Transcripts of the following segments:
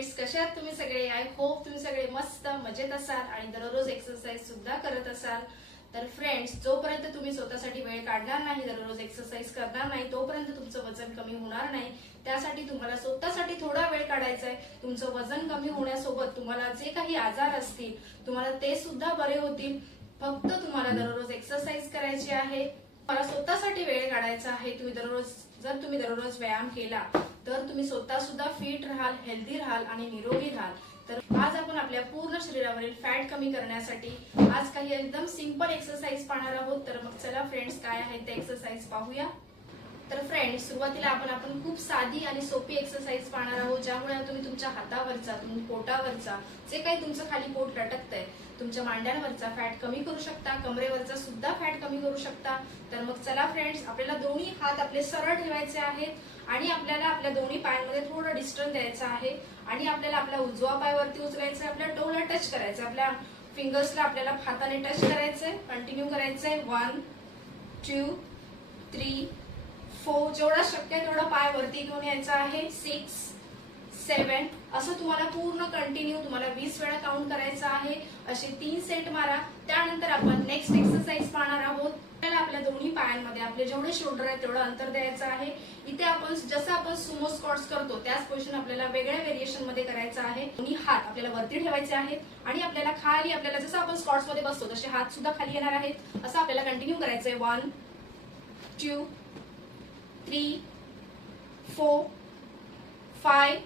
Friends कसे आहात तुम्ही सगळे? आय होप तुम्ही सगळे मस्त मजेत असाल आणि दररोज एक्सरसाइज सुद्धा करत असाल. तर फ्रेंड्स जोपर्यंत तुम्ही स्वतःसाठी वेळ काढणार नाही दररोज एक्सरसाइज करणार नाही तोपर्यंत तुमचं वजन कमी होणार नाही. त्यासाठी तुम्हाला स्वतःसाठी थोडा वेळ काढायचा आहे तुमचं वजन कमी होण्यासोबत तुम्हाला जे काही आजार असतील तुम्हाला ते सुद्धा बरे होतील. फक्त तुम्हाला दररोज एक्सरसाइज करायची आहे. मला स्वतःसाठी वेळ काढायचा आहे तुम्ही दररोज जर तुम्ही दररोज व्यायाम केला तर तुम्ही स्वतः सुद्धा फिट राहाल हेल्दी राहाल आणि निरोगी राहाल. तर आज आपण आपल्या पूर्ण शरीरावरील फॅट कमी करण्यासाठी आज काही एकदम सिंपल एक्सरसाइज पाहणार आहोत. तर मग चला फ्रेंड्स काय आहेत ते एक्सरसाइज पाहूया. तर फ्रेंड्स सुरुवातीला आपण आपण खूप साधी आणि सोपी एक्सरसाइज पाहणार आहोत ज्यामुळे तुम्ही तुमच्या हातावरचा तुम्ही पोटावरचा जे काही तुमचं खाली पोट लटकतंय तुमच्या मांड्यांवरचा फॅट कमी करू शकता कमरेवरचा सुद्धा फॅट कमी करू शकता. तर मग चला फ्रेंड्स आपल्याला दोन्ही हात आपले सरळ ठेवायचे आहेत आणि आपल्याला आपल्या दोन्ही पायांमध्ये थोडं डिस्टन्स द्यायचं आहे आणि आपल्याला आपल्या उजवा पायवरती उचलायचं आपल्या टोला टच करायचं आपल्या फिंगर्सला आपल्याला हाताने टच करायचंय. कंटिन्यू करायचंय. वन टू थ्री फोर जेवढा शक्य आहे तेवढा पाय वरती घेऊन यायचा आहे. सिक्स सेवन असं तुम्हाला पूर्ण कंटिन्यू तुम्हाला वीस वेळा काउंट करायचं आहे. असे तीन सेट मारा. त्यानंतर आपण नेक्स्ट एक्सरसाइज पाहणार आहोत. आपल्याला आपल्या दोन्ही पायांमध्ये आपले जेवढे शोल्डर आहे तेवढं अंतर द्यायचं आहे. इथे आपण जसं आपण सुमो स्कॉट्स करतो त्याच पोझिशन आपल्याला वेगळ्या व्हेरिएशनमध्ये करायचं आहे. दोन्ही हात आपल्याला वरती ठेवायचे आहेत. आणि आपल्याला खाली आपल्याला जसं आपण स्कॉट्समध्ये बसतो तसे हात सुद्धा खाली येणार आहेत. असं आपल्याला कंटिन्यू करायचंय. One two three four five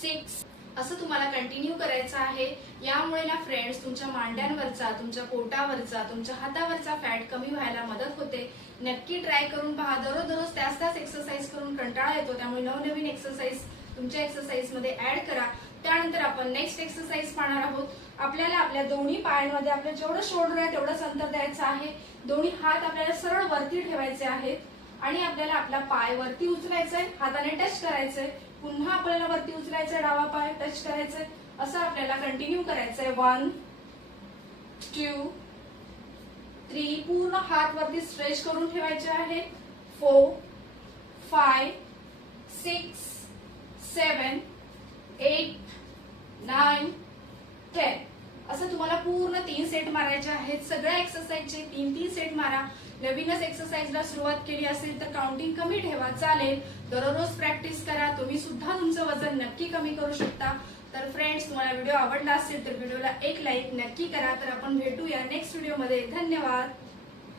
six असं तुम्हाला कंटिन्यू करायचं आहे. यामुळे ना फ्रेंड्स तुमच्या मांड्यांवरचा तुमच्या पोटावरचा तुमच्या हातावरचा फॅट कमी व्हायला मदत होते. नक्की ट्राय करून पहा. दररोज दररोज त्याच त्याच एक्सरसाइज करून कंटाळा येतो. त्यामुळे नवनवीन एक्सरसाइज तुमच्या एक्सरसाइजमध्ये ऍड करा. त्यानंतर आपण नेक्स्ट एक्सरसाइज पाहणार आहोत. आपल्याला आपल्या दोन्ही पायांमध्ये आपलं जेवढं शोल्डर आहे तेवढंच अंतर द्यायचं आहे. दोन्ही हात आपल्याला सरळ वरती ठेवायचे आहेत. आणि आपल्याला आपला पाय वरती उचलायचा आहे हाताने टच करायचंय. पुन्हा आपल्याला वरती उचलायचंय डावा पाय टच करायचंय असं आपल्याला कंटिन्यू करायचंय. वन टू थ्री पूर्ण हात वरती स्ट्रेच करून ठेवायचे आहे. Four five six seven eight nine ten असं तुम्हाला पूर्ण तीन आहेत. सगळ्या एक्सरसाइजचे तीन तीन सेट मारा. नवीनच एक्सरसाइजला सुरुवात केली असेल तर काउंटिंग कमी ठेवा. चालेल. दररोज प्रॅक्टिस करा. तुम्ही सुद्धा तुमचं वजन नक्की कमी करू शकता. तर फ्रेंड्स तुम्हाला व्हिडिओ आवडला असेल तर व्हिडिओला एक लाईक नक्की करा. तर आपण भेटूया नेक्स्ट व्हिडिओमध्ये धन्यवाद.